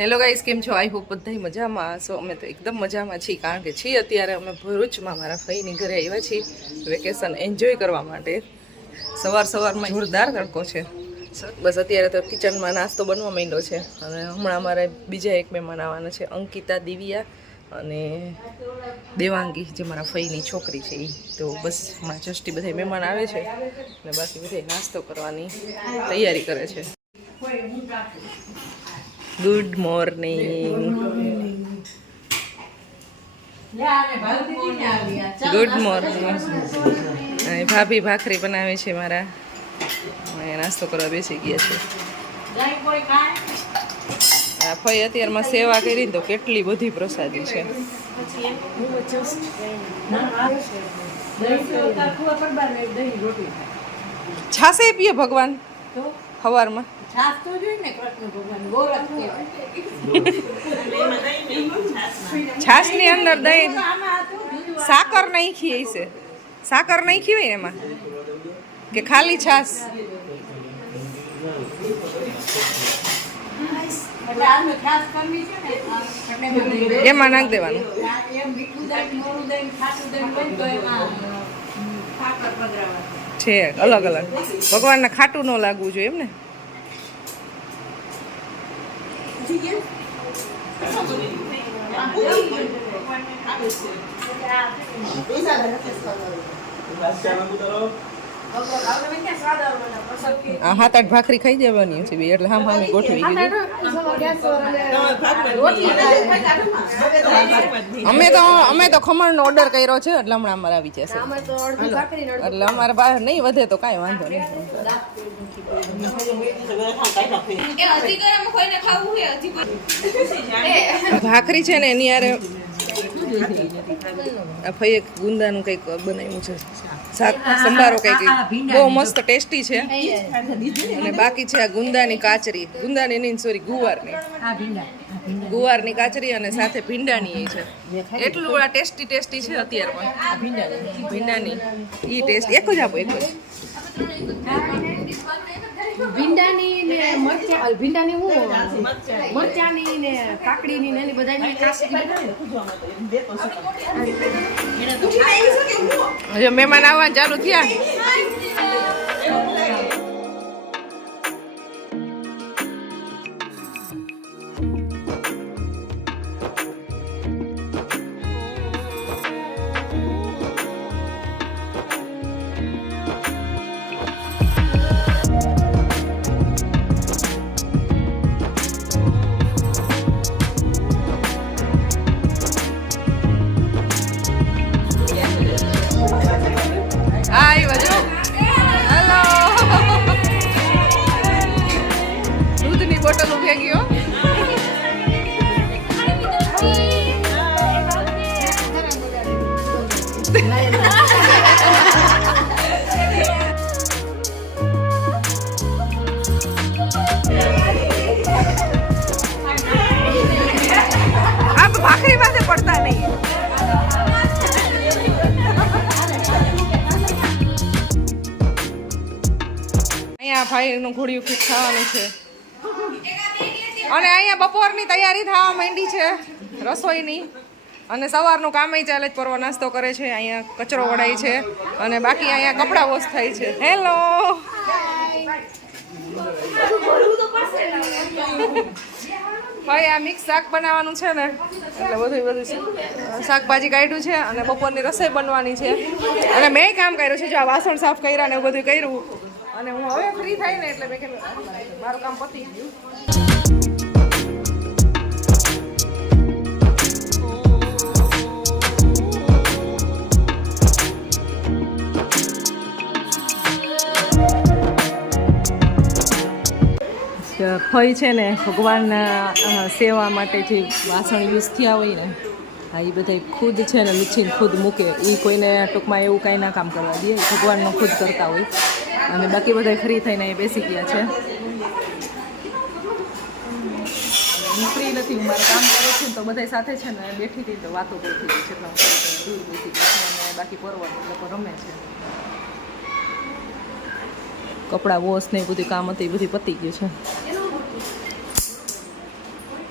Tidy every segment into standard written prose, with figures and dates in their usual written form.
Hello guys, કેમ છો? I hope બધા મજામાં હશો. અમે તો એકદમ મજામાં છીએ, કારણ કે છીએ અત્યારે અમે ભરૂચમાં મારા ફઈની ઘરે આવ્યા છીએ વેકેશન એન્જોય કરવા માટે. સવારમાં જોરદાર તડકો છે. બસ અત્યારે તો કિચનમાં નાસ્તો બનવા માંડ્યો છે અને હમણાં અમારે બીજા એક મહેમાન આવવાના છે, અંકિતા, દિવ્યા અને દેવાંગી, જે મારા ફઈની છોકરી છે. તો બસ હમણાં જસ્ટી બધા મહેમાન આવે છે અને બાકી બધા નાસ્તો કરવાની તૈયારી કરે છે. Good morning. Good morning. અને ભાભી ભાખરી બનાવે છે મારા, નાસ્તો કરવા બેસી ગયા છે. ફઈ અત્યારમાં સેવા કરી તો કેટલી બધી પ્રસાદી છે. છાસે પીએ ભગવાન સવારમાં. છાસ ની અંદર દહીં, સાકર નાખી હશે. સાકર નાખી હોય એમાં કે ખાલી છાસ? એમાં નાખ દેવાનું છે. અલગ અલગ ભગવાનને ખાટું ન લાગવું જોઈએ એમ ને. હાથ આઠ ભાખરી ખાઈ જવાની છે એટલે હામ હામી ગોઠવી દીધી. અમે તો ખમણનો ઓર્ડર કર્યો છે એટલે હમણાં અમારે આવી જશે. એટલે અમારે બહાર નહીં વધે તો કાંઈ વાંધો નહીં. ભાખરી છે ને એની યારે ફઈ એક ગુંદાનું કંઈક બનાવ્યું છે, શાક સંભારો કંઈક બહુ મસ્ત ટેસ્ટી છે. અને બાકી છે આ ગુંદાની કાચરી, ગુંદાની નહીં સોરી ગુવારની કાચરી અને સાથે ભીંડાની છે. એટલું આ ટેસ્ટી છે અત્યારમાં ભીંડાની. ઈ ટેસ્ટ એક જ આપો, એક જ. ભીંડાની ને મરચા, ભીંડાની હું મરચાની ને કાકડીની ને બધાની હજુ મહેમાન આવવાનું ચાલુ થયા. બોટલ ઉભે ગયો. આપ ભાખરી પાસે પડતા નહીં. અહીંયા ભાઈનું ઘોડિયું ફીટ ખાવાનું છે અને અહીંયા બપોરની તૈયારી થવા માંડી છે રસોઈની. અને સવારનું કામ ચાલે જ, પરવા નાસ્તો કરે છે, અહીંયા કચરો વળાય છે અને બાકી અહીંયા કપડાં વોશ થાય છે. હેલો, ભાઈ આ મિક્સ શાક બનાવવાનું છે ને એટલે બધું શાકભાજી કાઢ્યું છે અને બપોરની રસોઈ બનવાની છે. અને મેં કામ કર્યું છે, જો આ વાસણ સાફ કર્યા ને એવું બધું કર્યું. અને હું હવે ફ્રી થાય ને એટલે મેં મારું કામ પતી ગયું. ફઈ છે ને ભગવાનના સેવા માટે જે વાસણ યુઝ થયા હોય ને, હા એ બધા ખુદ છે ને લૂછીને ખુદ મૂકે. એ કોઈને ટૂંકમાં એવું કાંઈ ના કામ કરવા દે, ભગવાનનો ખુદ કરતા હોય. અને બાકી બધા ફ્રી થઈને એ બેસી ગયા છે. હું ફ્રી નથી, હું મારું કામ કરું છું તો બધા સાથે છે ને બેઠી હતી તો વાતો કરતી હતી છે. દૂર બેસી ગઈ અને બાકી પરવાનું લોકો રમે છે. કપડાં વોશ ને એ બધું કામ હતું એ બધી પતી ગયું છે.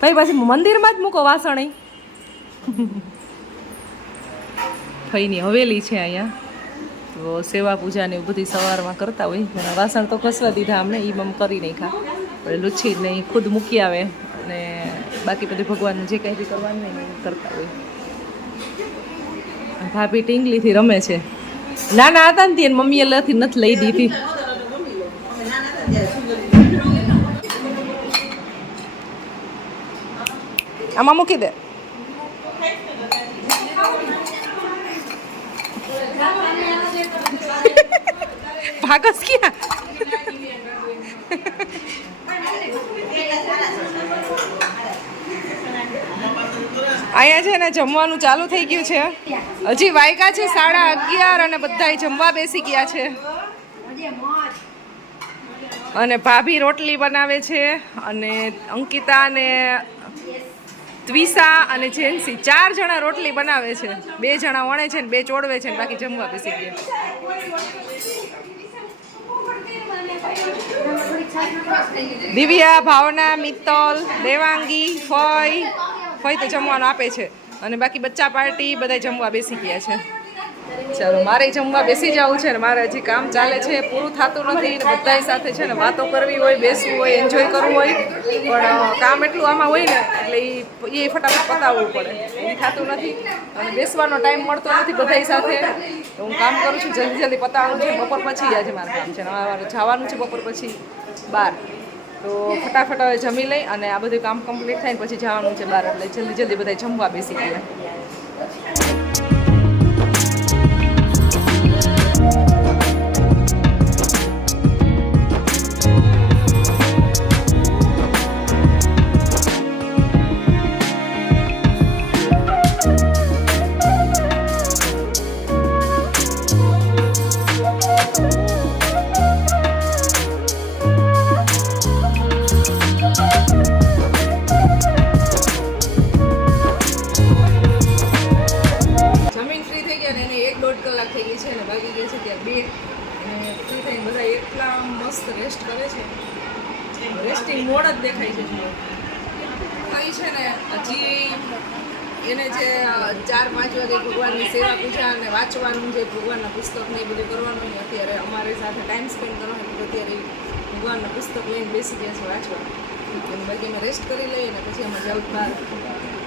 ભાઈ પછી મંદિરમાં જ મૂકો વાસણ અહીં. ફઈની હવેલી છે અહીંયા, તો સેવા પૂજા ને એવું બધી સવારમાં કરતા હોય. અને વાસણ તો ઘસવા દીધા અમને, એ મમ કરી નાખ્યા. આપણે લૂછી ને ખુદ મૂકી આવે અને બાકી બધું ભગવાનનું જે કંઈ બી કરવાનું હોય ને એ કરતા હોય. ભાભી ટીંગલીથી રમે છે. નાના હતા ને ત્યાં મમ્મીએ નથી લઈ દીધી. આમાં મૂકી દે. ભાગસ ક્યાં? અહીંયા છે ને જમવાનું ચાલુ થઈ ગયું છે. હજી વાગ્યા છે 11:30 અને બધાય જમવા બેસી ગયા છે. અને ભાભી રોટલી બનાવે છે અને અંકિતા અને ત્વિષા અને જેન્સી 4 જણા રોટલી બનાવે છે. 2 જણા વણે છે ને 2 ચોડવે છે ને બાકી જમવા બેસી ગયા. દિવ્યા, ભાવના, મિત્તલ, દેવાંગી, ફઈ તો જમવાનું આપે છે અને બાકી બચ્ચા પાર્ટી બધા જમવા બેસી ગયા છે. ચાલો મારે જમવા બેસી જવું છે ને મારે હજી કામ ચાલે છે, પૂરું થતું નથી. ને બધા સાથે છે ને વાતો કરવી હોય, બેસવું હોય, એન્જોય કરવું હોય, પણ કામ એટલું આમાં હોય ને એટલે એ ફટાફટ પતાવવું પડે, એ થતું નથી. અને બેસવાનો ટાઈમ મળતો નથી બધા સાથે. તો હું કામ કરું છું, જલ્દી પતાવવાનું છે. બપોર પછી આજે મારે કામ છે, મારે જવાનું છે બપોર પછી બહાર. તો ફટાફટ હવે જમી લઈ અને આ બધું કામ કમ્પ્લીટ થાય ને પછી જવાનું છે બહાર. એટલે જલ્દી બધા જમવા બેસી ગયા. રેસ્ટ કરે છે. રેસ્ટિંગ મોડ જ દેખાય છે. કઈ છે ને હજી એને જે 4-5 વાગે ભગવાનની સેવા પૂજા અને વાંચવાનું, જે ભગવાનના પુસ્તક ને એ બધું કરવાનું હોય. અત્યારે અમારી સાથે ટાઈમ સ્પેન્ડ કરવાનો એટલે અત્યારે ભગવાનના પુસ્તક લઈને બેસી ગયા છે વાંચવા. અને બાકી અમે રેસ્ટ કરી લઈએ ને પછી અમે જાઉં બહાર.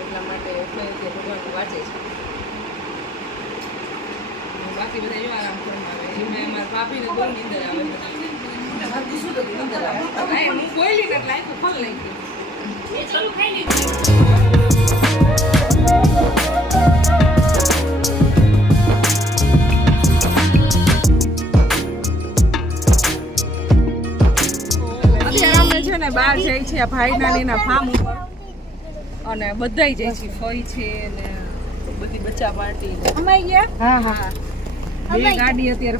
એટલા માટે ભગવાન વાંચે છે. બાકી બધા એવા આરામ કરવા આવે. એમાં અમારા ભાભીને બહુ નીંદર આવે. કોયલી ને લાઈક ખોલ નાખ્યું. અત્યારે અમે છે ને બહાર જઈ છીએ ભાઈ નાનીના ફાર્મ ઉપર અને બધાય જાય છે. ફઈ છે ને બધી બચ્ચા પાર્ટી અમે ગયા. હા બે ગાડી અત્યારે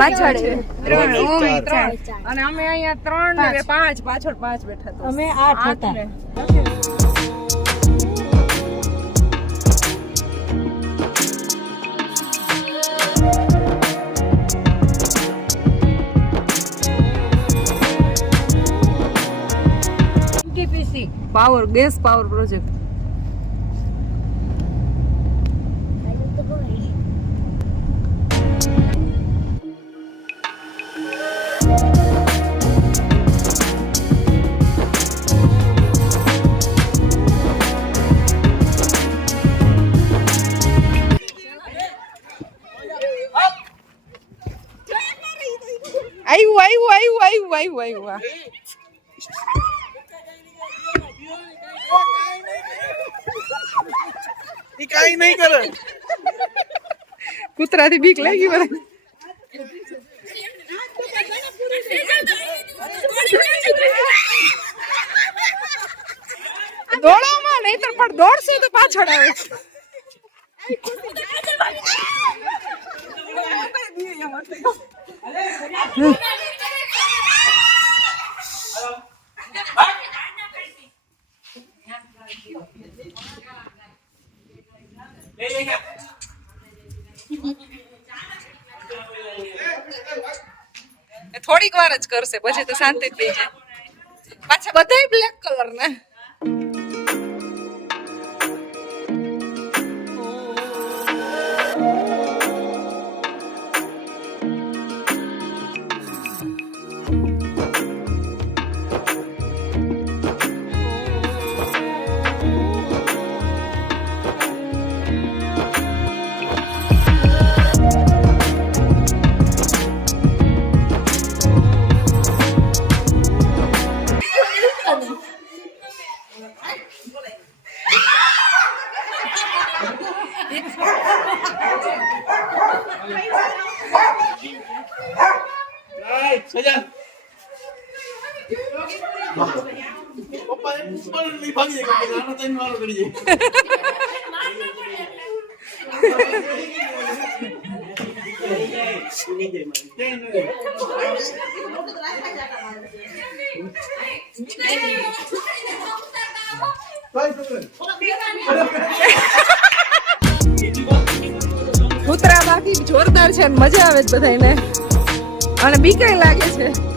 પાછળ છે. 3 અને અમે અહીંયા 3 ને 5 પાછળ 5 બેઠા તો અમે 8 હતા. Power gas power project. આવ્યું. કઈ નહીં કરે. કૂતરાથી બીક લાગી મને. દોડોમાં નહીં તો પણ દોડશું તો પાછળ આવે. થોડીક વાર જ કરશે પછી તો શાંતિ થઈ જાય. પાછા બધાય બ્લેક કલર ના. કૂતરા બાકી જોરદાર છે ને મજા આવે છે બધાને અને બીકાય લાગે છે